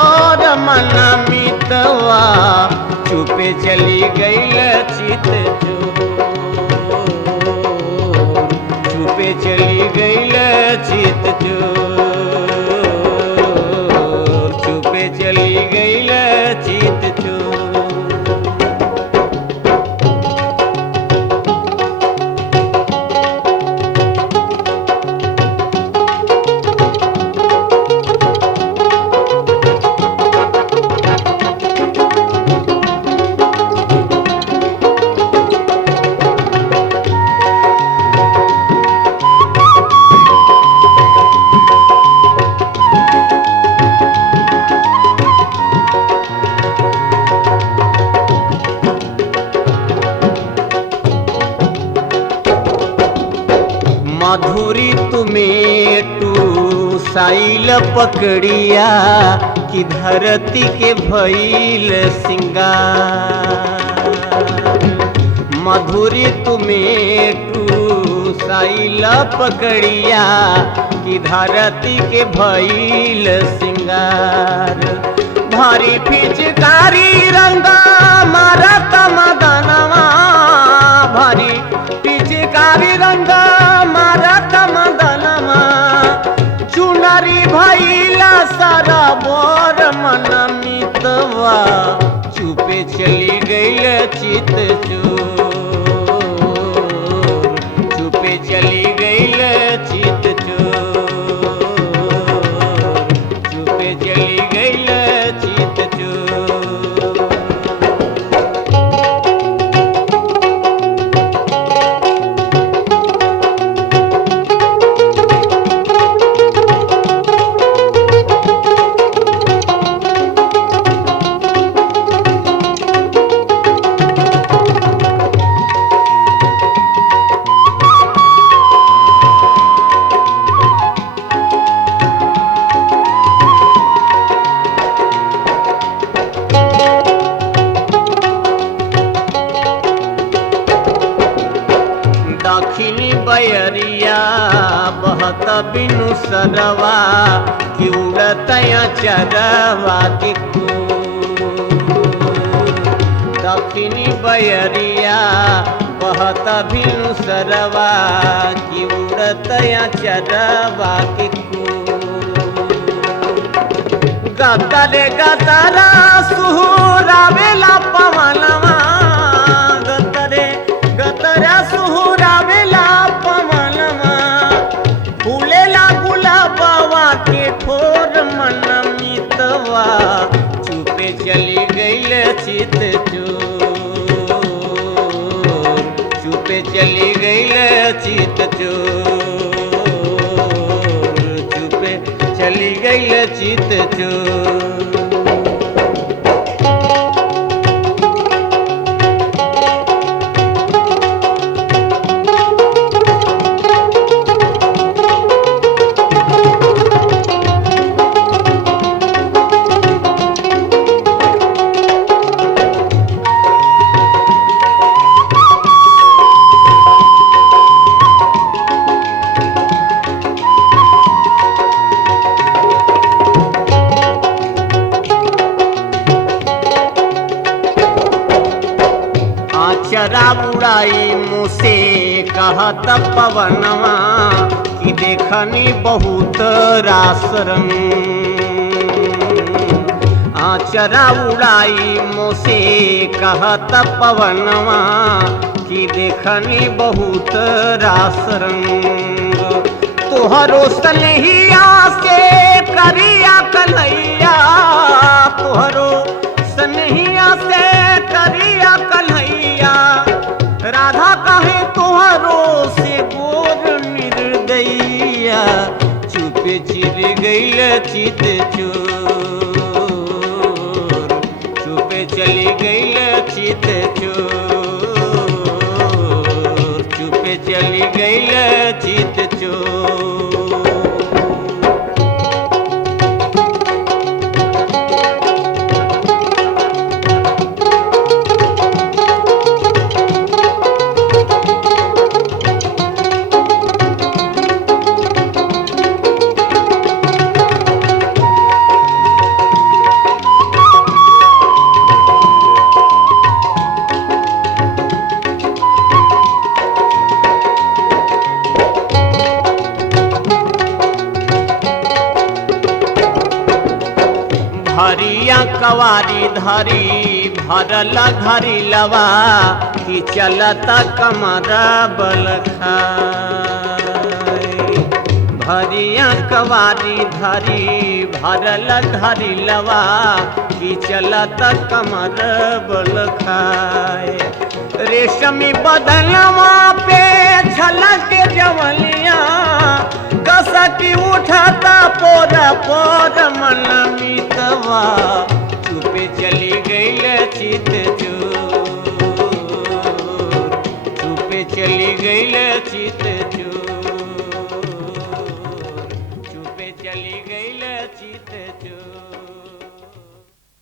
चोर मन मितवा चुपे चली गईल चित चोर, चुपे चली गईल चित चोर, चुपे चली गईल चित चोर। मधुरी तुम्हें टू साइल पकड़िया कि धरती के भइल सिंगार। मधुरी तुम्हें टू साइल पकड़िया कि धरती के भइल सिंगार। भारी पिचकारी रंगा मारत मदनवा, भारी पिचकारी रंगा मारत मदनवा। चुनरी भइला सारा बोर मन मितवा चुपे चली गईल चित चोर, चुपे चली गईल चित चोर, चुपे चली गईल चित चोर। दक्षिणी बयरिया बहत बिनु सरवा कि उड़तया चरवा के दक्षिणी बयरिया बहत बिनु सरवा कि उड़तया चरवा के गतरे गतरा सुहुरावेला पवनवा, गतरे गतरा सुहुरावेला पवनवा। फूलेला गुलाबवा के ठोर मन मितवा चुपे चली गईल चित चोर, चुपे चली गईल चित चोर, चुपे चली गईल चित चोर। चरा उड़ाई मुझसे कहत पवनवा कि देखनी बहुत रास रंग। आचरा उड़ाई मुझसे कहत पवनवा कि देखनी बहुत रास रंग। तोहरो सनहिया से करिया कन्हैया, तोहरो सनहिया से करिया कन्हैया। राधा कहे तोहरो से गोर निर्दयिया चुपे चिर गईल चित चोर, चुपे चली गईल चित चोर, चुपे चली गईल चित चोर। भरिया कवारी धरी भरल घरी लवा कि चलता कमर बल खाए। भरिया कवारी धरी भरल घरी लवा कि चलता कमर बल खाए। रेशमी बदनवा पे झलक जवलिया कसकी उठाता पोर पोर मन मितवा चुपे चली गईल चित चूर चुपे चली गईल चित